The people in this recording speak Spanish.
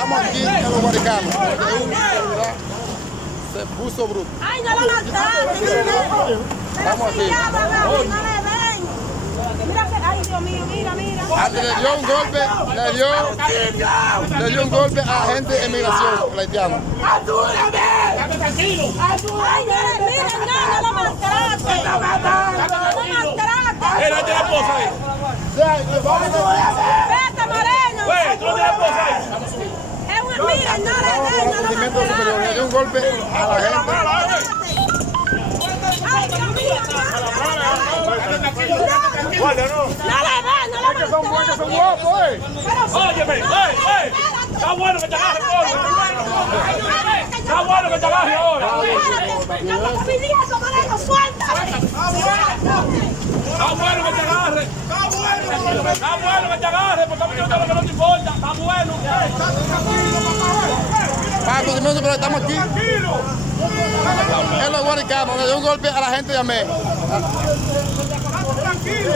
Estamos aquí en los Guaricanos. Se puso bruto. ¡Ay, no lo mataste! Estamos aquí. No le den. Mira que, ay, Dios mío, mira. Le dio un golpe, le dio un golpe a la gente de migración, la haitiana. ¡Ayúdame! Tranquilo. Ay, no lo maltrate. No lo maltrate. Él tiene esposa ahí. Vete, Moreno. Güey, tú no tienes esposa ahí. Mira, no le den, no lo Superior, le dio un golpe a la gente. Ay, Dios mío, Guarda, no. no le den, no lo Son guapos, Óyeme, está bueno que te agarre ahora. Está bueno que te agarre ahora. No te pidiendo, Moreno, suéltame. Está bueno que te agarre. Está bueno que te agarre, porque a mí no te lo que no te importa. Está bueno. Pero estamos aquí en los Guaricanos. Le dio un golpe a la gente de Amé. Tranquilo.